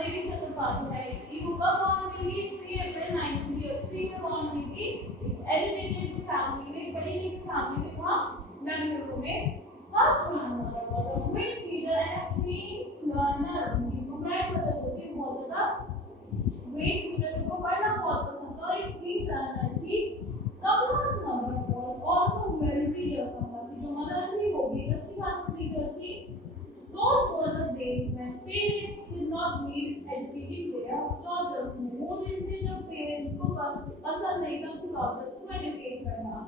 देवी चट्टोपाध्याय इनको कब बॉर्न हुई थी? 3 अप्रैल 1903 में बॉर्न हुई थी। एजुकेटेड फैमिली में, पढ़ी लिखी फैमिली में था, बेंगलुरु में। Her grandmother was a great reader and a keen learner. उनको ग्रैंडमदर होती बहुत ज़्यादा great reader, उनको पढ़ना बहुत पसंद था और एक keen learner थी। Kamla's mother was also well reader. कमला की जो मदर थी वो भी अच्छी खासी reader थी। Those were the days when parents did not believe educating their daughters. वो दिन थे जब parents को पसंद नहीं था कि daughters को educate करना।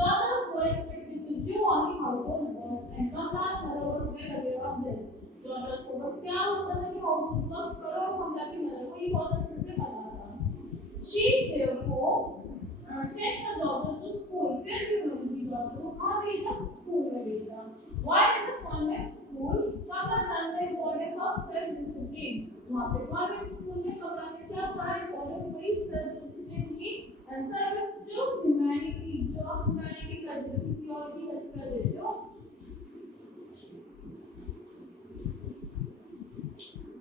Daughters were expected to do only household works, and Kamla's mother was well aware of this. Daughters को बस क्या होता था कि household works करो और कमला की mother को ये बहुत अच्छे से पता था। She therefore sent her daughter to school. फिर भी उनकी daughter को कहाँ भेजा? School में भेजा। While in the convent school, Kamla learned the importance of self-discipline. वहाँ पे convent school में कमला ने क्या पढ़ा? Importance वही self-discipline की and service to humanity. जो आप humanity कर देते हो, किसी और की हेल्प कर देते हो।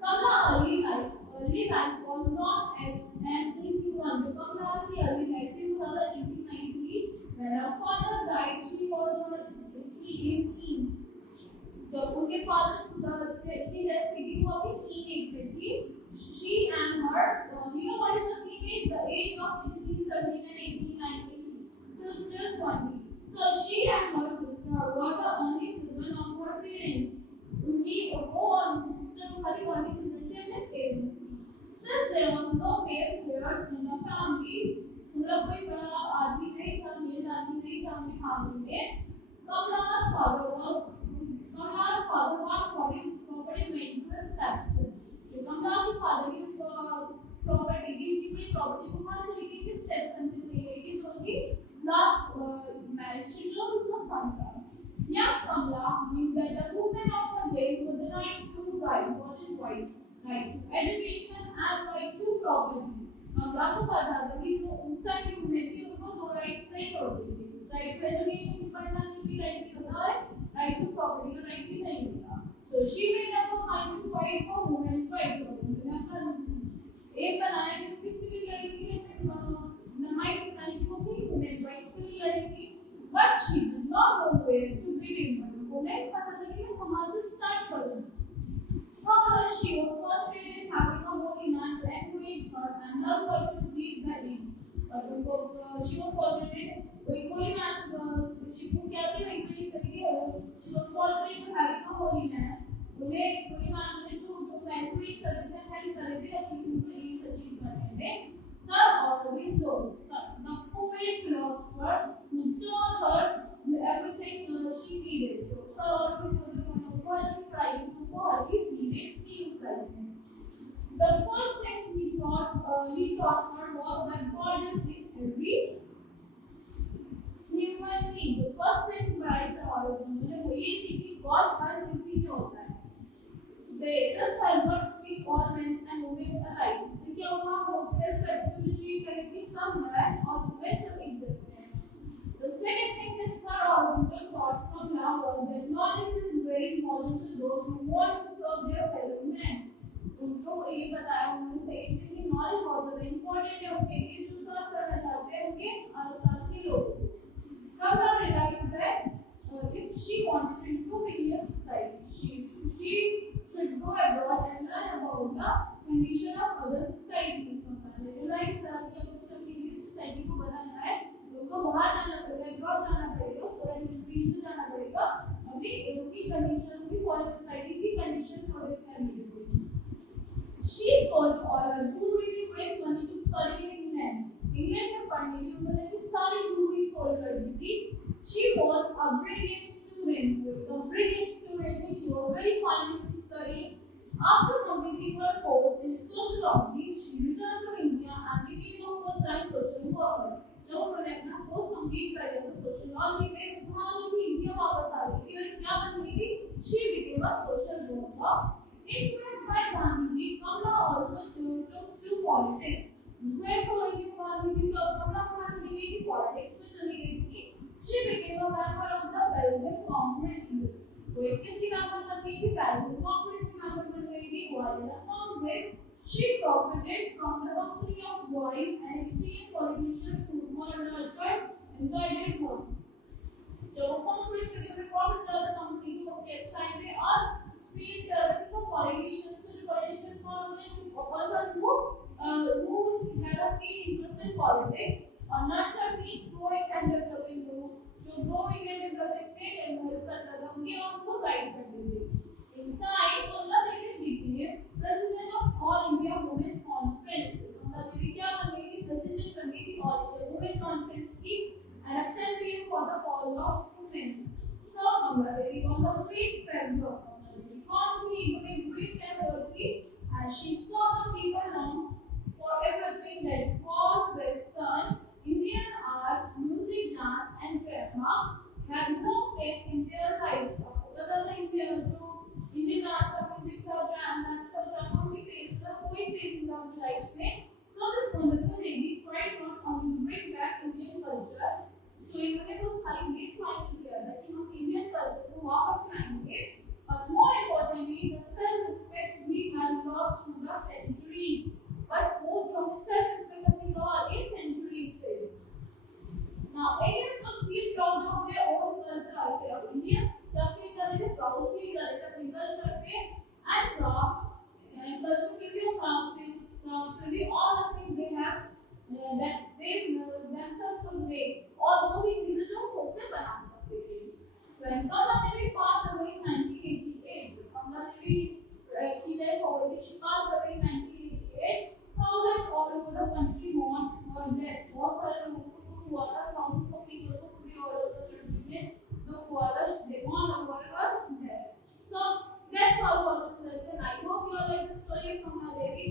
Kamla's early life was not as an easy one. जो कमला की early life थी वो ज़्यादा easy नहीं थी। When her father died, she was in teens. जब उनके father की death हुई थी वो अपनी teenage में थी। She and her, you know what is the teenage? The age of 16, 17 and 18, 19 till 20. So she and her sister were the only children of her parents. उनकी वो और उनकी sister को खाली only children थे अपने parents की। Since there was no male heirs in the family, मतलब कोई बड़ा आदमी नहीं था, male आदमी नहीं था उनकी family में। Kamla's father was putting me into the steps. जो कमला के father की property थी, उनकी पूरी property को कहाँ चली गई थी? Steps में चली गई थी, जो उनकी last marriage थी, जो उनका son था। Young Kamla knew that the women of her days were the right to right to education and right to property. कमला को पता था कि जो उस टाइम की women थी उनको दो rights नहीं होती थी, right to education की पढ़ना की right नहीं होता और right to property का right भी नहीं होता। So she made up her mind to fight for women's rights. एक बनाया कि किसके लिए लड़ेगी, अपने mind बनाई कि वो भी women's rights के लिए लड़ेगी। But she did not know where to begin. वो नहीं पता था कि मैं कहाँ से start करूँ। However, she was frustrated in having a holy man to encourage her and help her to achieve that aim. और उनको she was frustrated. कोई holy man she को क्या थी encourage करेगी और she was frustrated to having a holy man. उन्हें holy man ने जो encourage कर रहे थे, help कर रहे थे achieve करने में। Sir Aurobindo, the poet philosopher who taught her everything she needed. So Sir Aurobindo ने उनको हर चीज़ पढ़ाई, उनको हर चीज़ needed थी उस time में। The first thing he taught her was that God is in every human being. The first thing पढ़ाई Sir Aurobindo ने वो ये थी कि God हर किसी में होता है। They just help her to reach all men and women alike. इससे क्या होगा? वो help करते हुए treat करेंगे सब men और women सब एक जैसे हैं। The second thing that Sir Aurobindo taught Kamla was that knowledge is very important to those who want to serve their fellow men. उनको ये बताया उन्होंने second thing कि knowledge बहुत ज़्यादा important है उनके लिए जो serve करना चाहते हैं उनके आसपास के लोग। Kamla realized that if she wanted to improve Indian society, she should go abroad and learn about the condition of other societies. उन्होंने realize that कि अगर उसे अपनी Indian society को बदलना है तो उनको बाहर जाना पड़ेगा, abroad जाना पड़ेगा, foreign countries में जाना पड़ेगा, अपनी उनकी condition, उनकी foreign society की condition notice करने के लिए। She sold all her jewelry to raise money to study in England. England में पढ़ने के लिए उन्होंने अपनी सारी jewelry sold कर दी थी। She was a brilliant student. She was very fine in studying. After completing her course in sociology, she returned to India and became a full-time social worker. जब उन्होंने अपना कोर्स कंप्लीट कर लिया तो sociology में वहाँ की इंडिया वापस आ गई थी और क्या बन गई थी? She became a social worker. Influenced by Gandhiji, Kamla also took to politics. Influenced हो गई थी गांधी से और कमला कहाँ चली गई थी? पॉलिटिक्स में चली गई थी। She became a member of the Belgian Congress. वो किसकी member बन गई थी? Belgian Congress की member बन गई थी। What is the Congress? She profited from the company of wise and experienced politicians who were nurtured and guided her. जब वो कॉन्फ्रेंस के लिए प्रॉफिट करा था कंपनी को के टाइम पे और स्पीच करा था सब पॉलिटिशियंस को जो पॉलिटिशियन कौन होते हैं जो person who had a keen interest in politics और nurture means growing and developing जो growing and developing में हेल्प करता था उनके और उनको गाइड करते थे in time Kamala Devi became president of all India Women's Conference कमला देवी क्या बन गई थी प्रेसिडेंट बन गई थी ऑल इंडिया वुमेन कॉन्फ्रेंस की and a champion for the cause of women. So Kamala Devi was a great friend of Kamala Devi. God became great friend as she saw the people long for everything that was Western, Indian arts, music, dance, and drama had no place in their lives. Indian art का music था, dance का drama भी place था, कोई place नहीं था उनकी life में. So this wonderful lady tried not only to bring back Indian culture. तो इन्होंने तो सारी great planning किया था कि हम Indian culture को वापस लाएंगे. But more importantly, the self-respect we had lost through the centuries. But वो जो हमें self-respect अपनी गवा दी centuries से. Now Indians could feel proud of their own culture. फिर अब Indians क्या feel कर रहे थे? Proud feel कर रहे थे अपनी culture पे and crafts. Culture पे भी और crafts पे भी all the things they have that they themselves could make. और वो भी चीजें जो खुद से बना सकते थे. When Kamala Devi passed away in 1988, Kamala Devi की death हो गई. She passed away in 1988. Thousands all over the country mourned her death. बहुत सारे लोगों को दुख हुआ था. Thousands of people को पूरी और country में दुख हुआ था. They mourned over her death. So that's all for this lesson. I hope you all like the story of Kamala Devi.